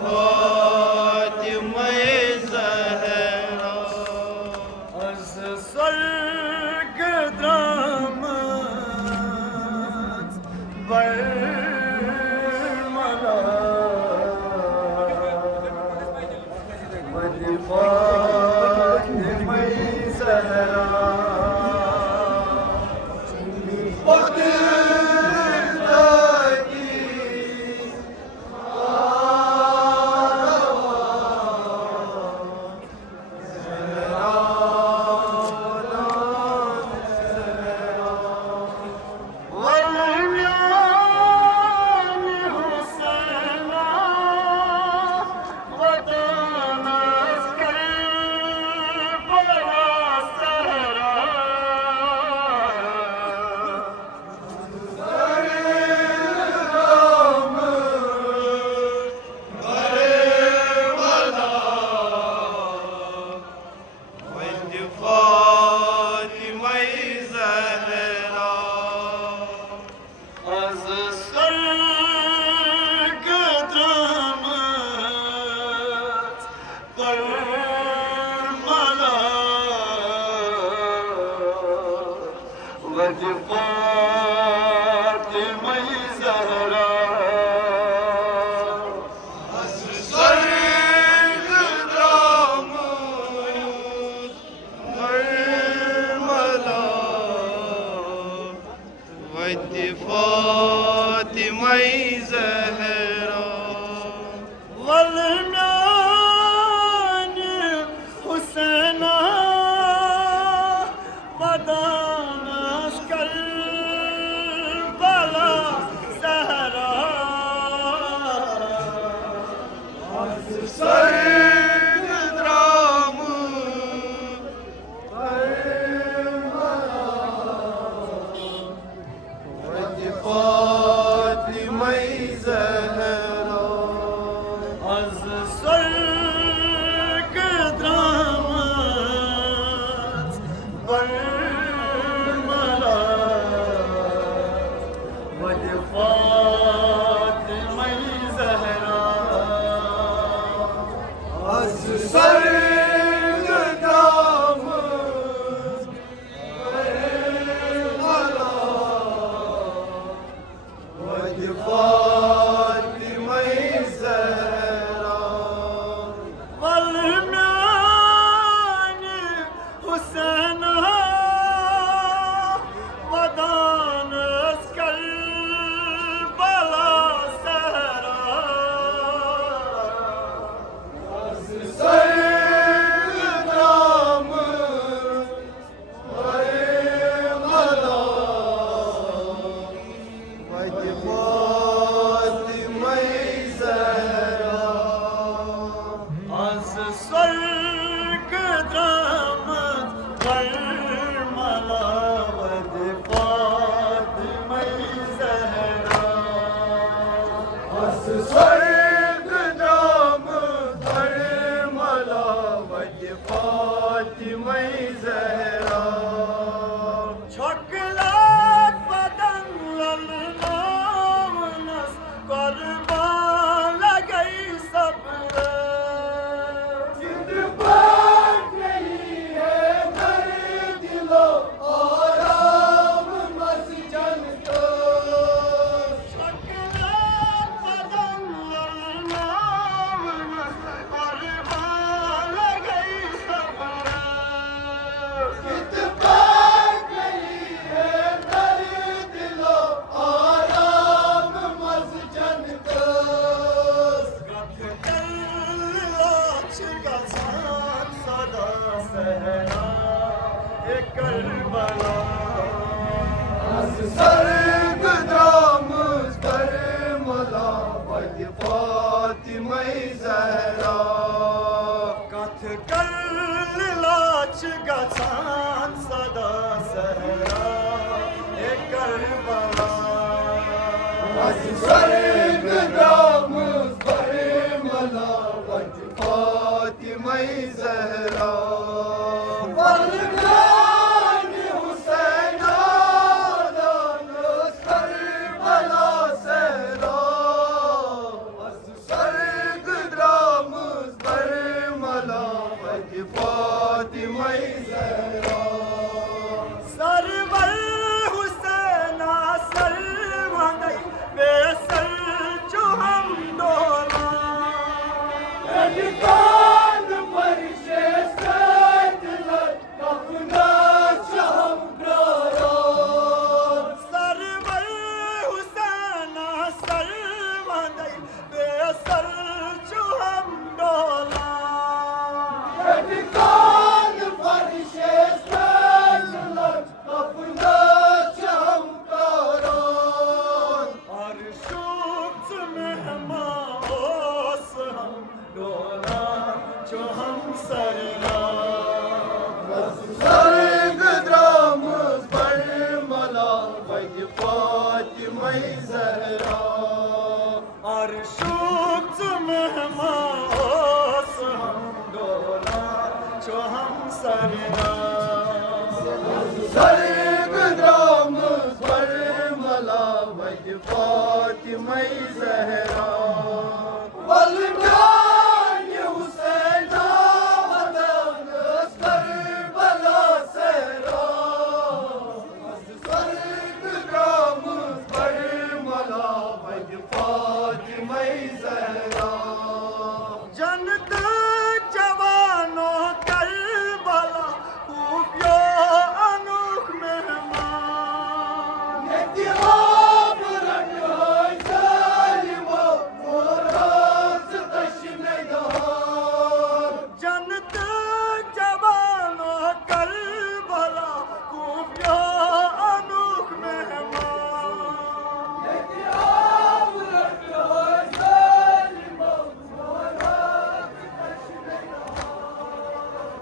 فاطمه زهرا از سرگ درآمد بر ملا و فاطمه زهرا فاطمه زهرا از سرگ درآمد برملا و فاطمه زهرا والمیان حسینا و دانش کربلا زهرا از سرگ درآمد برملا و فاطمه زهرا از سرگ درآمد بر ملا و فاطمه زهرا از سرگ درآمد برملا و فاطمه زهرا والمیان حسینا و دانش کربلا زهرا از سرگ درآمد برملا و فاطمه زهرا از سرگ درآمد بر ملا و فاطمه زهرا از سرگ درآمد برملا و فاطمه زهرا چاکلت بدن لالنامن است کربلا گئی صبر زندباد نہیں ہے در دل و آرام مسجن کو چاکلت بدن لالنامن است کربلا گئی صبر زندباد نہیں ہے در دل و آرام مسجن کو کربلا از سرگ درآمد برملا و فاطمه زهرا کت کل لاچ گچان صدا سهرا کربلا از سرگ درآمد برملا و فاطمه زهرا والمیان حسینا دانست کربلا زهرا از سرگ ço hamsarla Sarı gıdramız barmala Vay Fatıma